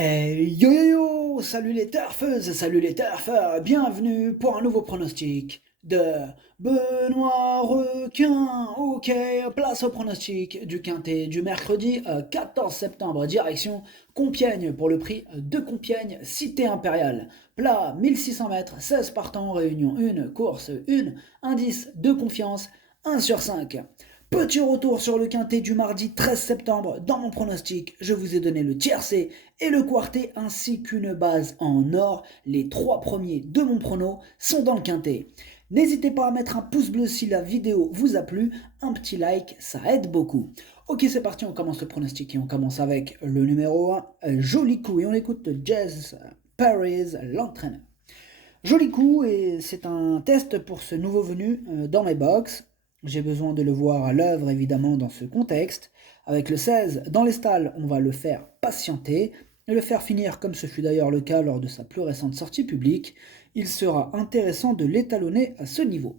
Yo yo yo, salut les turfeuses, salut les turfeurs, bienvenue pour un nouveau pronostic de Benoît Requin. Ok, place au pronostic du quintet du mercredi 14 septembre, direction Compiègne pour le prix de Compiègne, cité impériale. Plat 1600 mètres, 16 partants, réunion 1, course 1, indice de confiance 1 sur 5. Petit retour sur le quintet du mardi 13 septembre. Dans mon pronostic, je vous ai donné le tiercé et le quartet ainsi qu'une base en or. Les trois premiers de mon prono sont dans le quintet. N'hésitez pas à mettre un pouce bleu si la vidéo vous a plu, un petit like, ça aide beaucoup. Ok, c'est parti, on commence le pronostic et on commence avec le numéro 1, Joli Coup, et on écoute Jazz Paris, l'entraîneur. Joli coup, et c'est un test pour ce nouveau venu dans mes box. J'ai besoin de le voir à l'œuvre évidemment dans ce contexte. Avec le 16 dans les stalles, on va le faire patienter et le faire finir comme ce fut d'ailleurs le cas lors de sa plus récente sortie publique. Il sera intéressant de l'étalonner à ce niveau.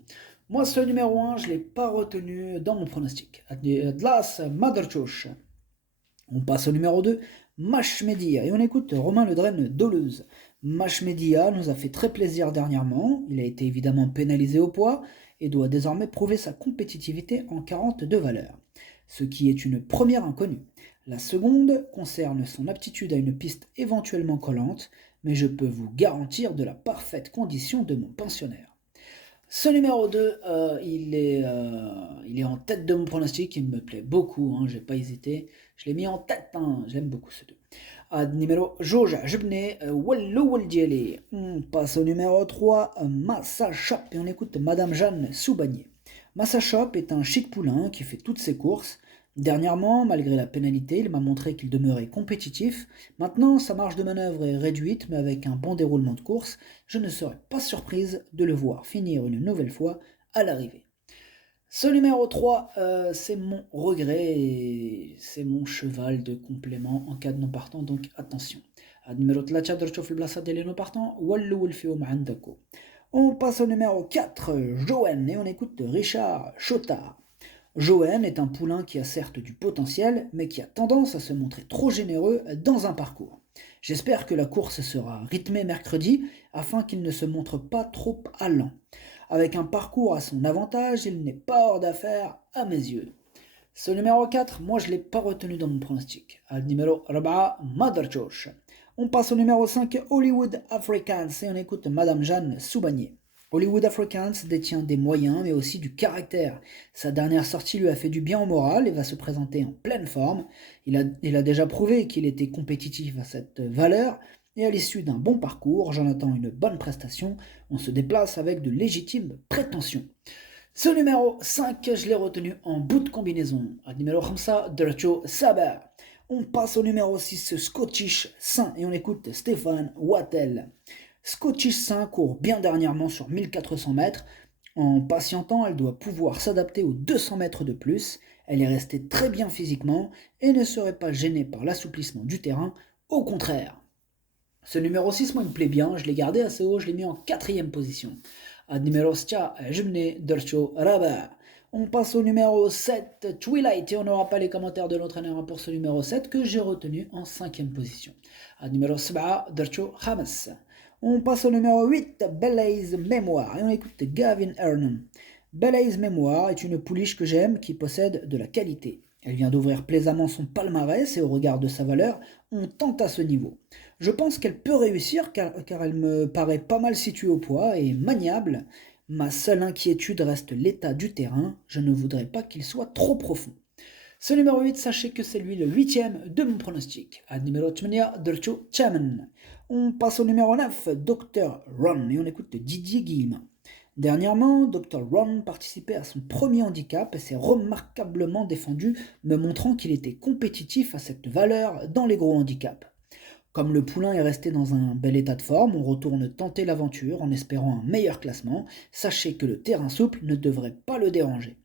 Moi, ce numéro 1, je ne l'ai pas retenu dans mon pronostic. Adlas Maderchouch. On passe au numéro 2, Mashmedia, et on écoute Romain Ledrenne Doleuse. Mashmedia nous a fait très plaisir dernièrement, il a été évidemment pénalisé au poids et doit désormais prouver sa compétitivité en 40 de valeur, ce qui est une première inconnue. La seconde concerne son aptitude à une piste éventuellement collante, mais je peux vous garantir de la parfaite condition de mon pensionnaire. Ce numéro 2, il est en tête de mon pronostic, il me plaît beaucoup, hein, j'ai pas hésité. Je l'ai mis en tête, hein, j'aime beaucoup ce 2. Numéro Joja Jebne, Wallo Waldieli. On passe au numéro 3, Massa Shop, et on écoute Madame Jeanne Soubagnier. Massa Shop est un chic poulain qui fait toutes ses courses. Dernièrement, malgré la pénalité, il m'a montré qu'il demeurait compétitif. Maintenant, sa marge de manœuvre est réduite, mais avec un bon déroulement de course, je ne serais pas surprise de le voir finir une nouvelle fois à l'arrivée. Ce numéro 3, c'est mon regret et c'est mon cheval de complément en cas de non partant, donc attention. Numéro 3, تشوف البلاصة ديال non partant, ولوا الفيهم عندكم. On passe au numéro 4, Joanne, et on écoute Richard Chotard. Joanne est un poulain qui a certes du potentiel, mais qui a tendance à se montrer trop généreux dans un parcours. J'espère que la course sera rythmée mercredi afin qu'il ne se montre pas trop allant. Avec un parcours à son avantage, il n'est pas hors d'affaire à mes yeux. Ce numéro 4, moi je ne l'ai pas retenu dans mon pronostic. Numéro 4, Motherchosh. On passe au numéro 5, Hollywood Africans, et on écoute Madame Jeanne Soubagnier. Hollywood Africans détient des moyens mais aussi du caractère. Sa dernière sortie lui a fait du bien au moral et va se présenter en pleine forme. Il a déjà prouvé qu'il était compétitif à cette valeur et à l'issue d'un bon parcours, j'en attends une bonne prestation. On se déplace avec de légitimes prétentions. Ce numéro 5, je l'ai retenu en bout de combinaison. Numéro 5, Dercho Saber. On passe au numéro 6, Scottish Saint, et on écoute Stéphane Wattel. Scottish Saint court bien dernièrement sur 1400 mètres. En patientant, elle doit pouvoir s'adapter aux 200 mètres de plus. Elle est restée très bien physiquement et ne serait pas gênée par l'assouplissement du terrain, au contraire. Ce numéro 6, moi, il me plaît bien, je l'ai gardé assez haut, je l'ai mis en 4ème position. Numéro 7, Jemne Dercho Rabat. On passe au numéro 7, Twilight, et on n'aura pas les commentaires de l'entraîneur pour ce numéro 7 que j'ai retenu en 5ème position. Numéro 7, Dercho Hamas. On passe au numéro 8, Belaise Mémoire, et on écoute Gavin Ernan. Belaise Mémoire est une pouliche que j'aime qui possède de la qualité. Elle vient d'ouvrir plaisamment son palmarès et au regard de sa valeur, on tente à ce niveau. Je pense qu'elle peut réussir car elle me paraît pas mal située au poids et maniable. Ma seule inquiétude reste l'état du terrain, je ne voudrais pas qu'il soit trop profond. Ce numéro 8, sachez que c'est lui le 8ème de mon pronostic. Numéro 8, Dercho Chaman. On passe au numéro 9, Dr. Ron, et on écoute Didier Guillemin. Dernièrement, Dr. Ron participait à son premier handicap et s'est remarquablement défendu, me montrant qu'il était compétitif à cette valeur dans les gros handicaps. Comme le poulain est resté dans un bel état de forme, on retourne tenter l'aventure en espérant un meilleur classement. Sachez que le terrain souple ne devrait pas le déranger.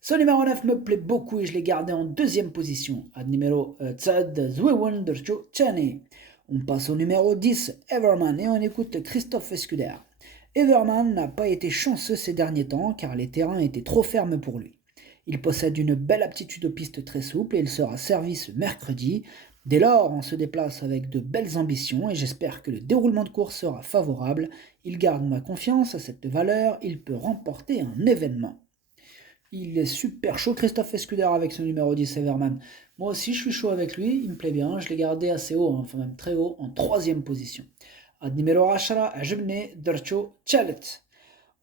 Ce numéro 9 me plaît beaucoup et je l'ai gardé en 2ème position. Numéro 10, Zwewon Dercho Chane. On passe au numéro 10, Everman, et on écoute Christophe Escuder. Everman n'a pas été chanceux ces derniers temps car les terrains étaient trop fermes pour lui. Il possède une belle aptitude aux pistes très souples et il sera servi ce mercredi. Dès lors, on se déplace avec de belles ambitions et j'espère que le déroulement de course sera favorable. Il garde ma confiance à cette valeur, il peut remporter un événement. Il est super chaud, Christophe Escuder, avec son numéro 10, Everman. Moi aussi, je suis chaud avec lui, il me plaît bien. Je l'ai gardé assez haut, enfin même très haut, en troisième position. Ad numéro 10, عجبني درتشو تشالت.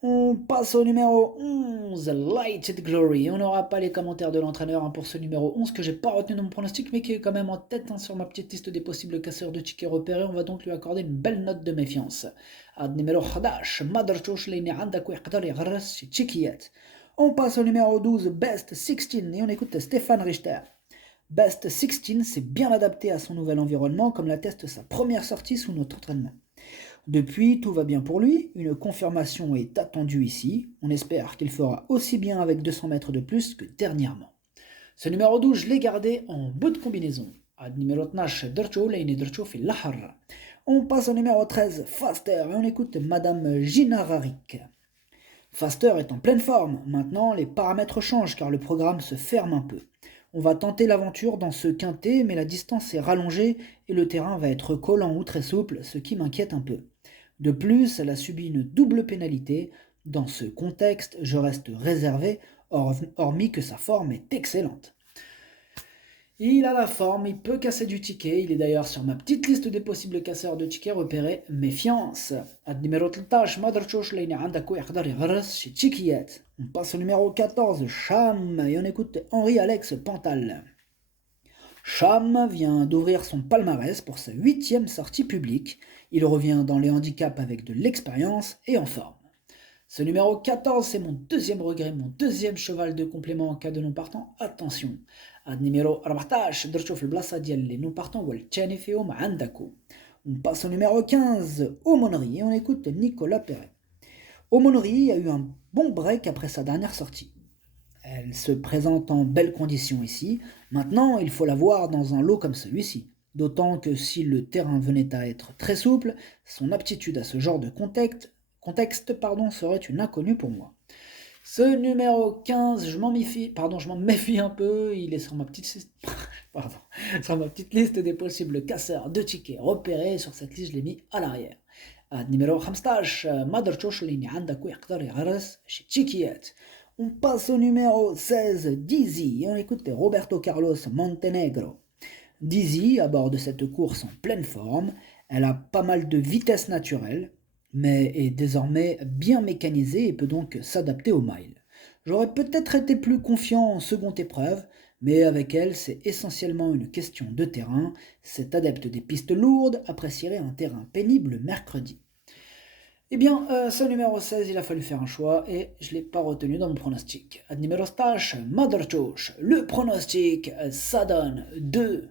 On passe au numéro 11, Lighted Glory. On n'aura pas les commentaires de l'entraîneur pour ce numéro 11 que j'ai pas retenu dans mon pronostic, mais qui est quand même en tête sur ma petite liste des possibles casseurs de tickets repérés. On va donc lui accorder une belle note de méfiance. Ad numéro 11, Madarchosh Leini عندك ويقدر يغرس شي تشيكيات. On passe au numéro 12, Best 16, et on écoute Stéphane Richter. Best 16 s'est bien adapté à son nouvel environnement, comme l'atteste sa première sortie sous notre entraînement. Depuis, tout va bien pour lui, une confirmation est attendue ici, on espère qu'il fera aussi bien avec 200 mètres de plus que dernièrement. Ce numéro 12, je l'ai gardé en bout de combinaison. Ad numéro 12, Dercho, Leini Dercho fait l'ahar. On passe au numéro 13, Faster, et on écoute Madame Gina Rarik. Faster est en pleine forme, maintenant les paramètres changent car le programme se ferme un peu. On va tenter l'aventure dans ce quintet, mais la distance est rallongée et le terrain va être collant ou très souple, ce qui m'inquiète un peu. De plus, elle a subi une double pénalité. Dans ce contexte, je reste réservé, hormis que sa forme est excellente. Il a la forme, il peut casser du ticket, il est d'ailleurs sur ma petite liste des possibles casseurs de tickets repérés. Méfiance. Ad numéro 13, Madarchosh Leini عندك ويقدر يغرس شي تشيكيات. On passe au numéro 14, Cham, et on écoute Henri-Alex Pantal. Cham vient d'ouvrir son palmarès pour sa 8e sortie publique. Il revient dans les handicaps avec de l'expérience et en forme. Ce numéro 14, c'est mon deuxième regret, mon deuxième cheval de complément en cas de non partant. Attention. Ad numéro 14, درتو في البلاصة ديال les non partants والثاني فيهم عندكو. On passe au numéro 15, Aumônerie, et on écoute Nicolas Perret. Aumônerie a eu un bon break après sa dernière sortie. Elle se présente en belles conditions ici. Maintenant, il faut la voir dans un lot comme celui-ci. D'autant que si le terrain venait à être très souple, son aptitude à ce genre de contexte serait une inconnue pour moi. Ce numéro 15, je m'en méfie un peu, il est sur ma petite liste des possibles casseurs de tickets repérés. Sur cette liste, je l'ai mis à l'arrière. Numéro 15, Madarchosh Leini عندك ويقدر يغرس شي تشيكيات. On passe au numéro 16, Dizzy, et on écoute Roberto Carlos Montenegro. Dizzy aborde cette course en pleine forme, elle a pas mal de vitesse naturelle, mais est désormais bien mécanisée et peut donc s'adapter aux miles. J'aurais peut-être été plus confiant en seconde épreuve, mais avec elle, c'est essentiellement une question de terrain. Cet adepte des pistes lourdes apprécierait un terrain pénible mercredi. Eh bien, ce numéro 16, il a fallu faire un choix et je ne l'ai pas retenu dans mon pronostic. Ad numéro 16, Madarchosh. Le pronostic, ça donne 2,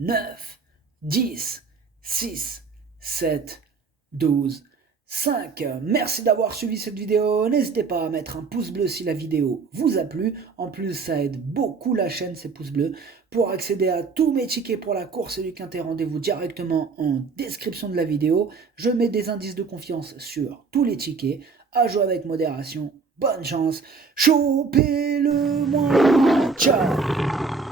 9, 10, 6, 7, 12, 5. Merci d'avoir suivi cette vidéo. N'hésitez pas à mettre un pouce bleu si la vidéo vous a plu. En plus, ça aide beaucoup la chaîne, ces pouces bleus. Pour accéder à tous mes tickets pour la course du Quintet, rendez-vous directement en description de la vidéo. Je mets des indices de confiance sur tous les tickets. À jouer avec modération. Bonne chance. Chopez-le moi. Ciao.